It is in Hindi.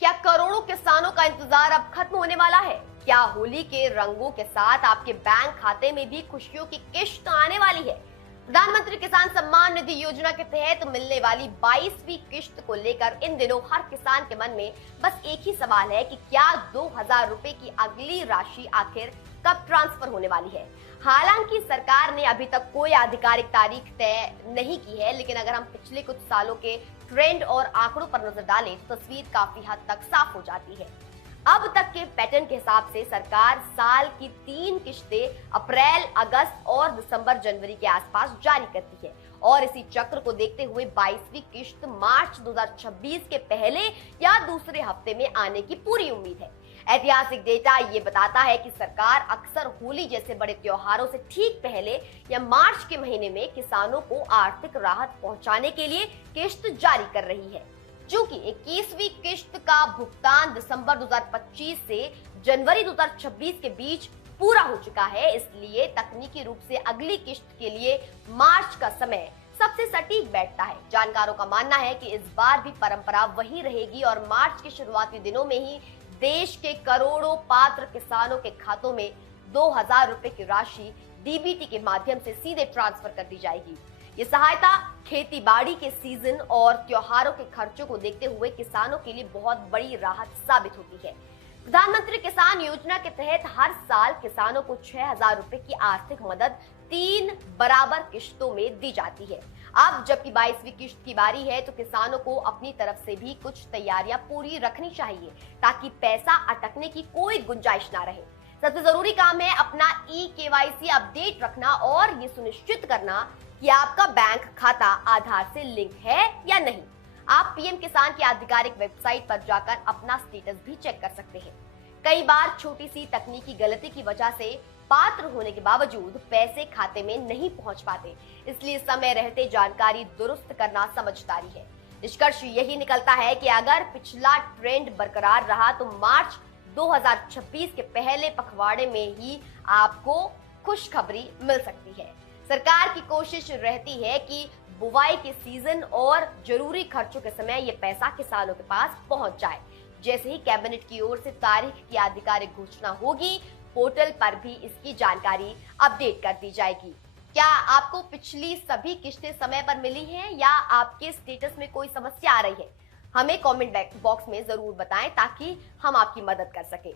क्या करोड़ों किसानों का इंतजार अब खत्म होने वाला है? क्या होली के रंगों के साथ आपके बैंक खाते में भी खुशियों की किश्त आने वाली है? प्रधानमंत्री किसान सम्मान निधि योजना के तहत मिलने वाली 22वीं किश्त को लेकर इन दिनों हर किसान के मन में बस एक ही सवाल है कि क्या 2,000 रुपए की अगली राशि आखिर कब ट्रांसफर होने वाली है। हालांकि सरकार ने अभी तक कोई आधिकारिक तारीख तय नहीं की है, लेकिन अगर हम पिछले कुछ सालों के ट्रेंड और आंकड़ों पर नजर डालें तो तस्वीर काफी हद तक साफ हो जाती है। अब तक के पैटर्न के हिसाब से सरकार साल की 3 किश्तें अप्रैल, अगस्त और दिसंबर, जनवरी के आसपास जारी करती है और इसी चक्र को देखते हुए 22वीं किश्त मार्च 2026 के पहले या दूसरे हफ्ते में आने की पूरी उम्मीद है। ऐतिहासिक डेटा ये बताता है कि सरकार अक्सर होली जैसे बड़े त्योहारों से ठीक पहले या मार्च के महीने में किसानों को आर्थिक राहत पहुंचाने के लिए किश्त जारी कर रही है। चूंकि 21वीं किश्त का भुगतान दिसंबर 2025 से जनवरी 2026 के बीच पूरा हो चुका है, इसलिए तकनीकी रूप से अगली किश्त के लिए मार्च का समय सबसे सटीक बैठता है। जानकारों का मानना है कि इस बार भी परंपरा वही रहेगी और मार्च के शुरुआती दिनों में ही देश के करोड़ों पात्र किसानों के खातों में 2,000 रुपए की राशि डीबीटी के माध्यम से सीधे ट्रांसफर कर दी जाएगी। ये सहायता खेती बाड़ी के सीजन और त्योहारों के खर्चों को देखते हुए किसानों के लिए बहुत बड़ी राहत साबित होती है। प्रधानमंत्री किसान योजना के तहत हर साल किसानों को 6,000 रुपए की आर्थिक मदद 3 बराबर किश्तों में दी जाती है। अब जबकि 22वीं किश्त की बारी है तो किसानों को अपनी तरफ से भी कुछ तैयारियां पूरी रखनी चाहिए ताकि पैसा अटकने की कोई गुंजाइश ना रहे। सबसे जरूरी काम है अपना KYC अपडेट रखना और ये सुनिश्चित करना कि आपका बैंक खाता आधार से लिंक है या नहीं। आप पीएम किसान की आधिकारिक वेबसाइट पर जाकर अपना स्टेटस भी चेक कर सकते हैं। कई बार छोटी सी तकनीकी गलती की वजह से पात्र होने के बावजूद पैसे खाते में नहीं पहुंच पाते, इसलिए समय रहते जानकारी दुरुस्त करना समझदारी है। निष्कर्ष यही निकलता है कि अगर पिछला ट्रेंड बरकरार रहा तो मार्च 2026 के पहले पखवाड़े में ही आपको खुशखबरी मिल सकती है। सरकार की कोशिश रहती है कि बुवाई के सीजन और जरूरी खर्चों के समय ये पैसा किसानों के पास पहुंच जाए। जैसे ही कैबिनेट की ओर से तारीख की आधिकारिक घोषणा होगी, पोर्टल पर भी इसकी जानकारी अपडेट कर दी जाएगी। क्या आपको पिछली सभी किश्तें समय पर मिली हैं या आपके स्टेटस में कोई समस्या आ रही है? हमें कमेंट बॉक्स में जरूर बताएं ताकि हम आपकी मदद कर सकें।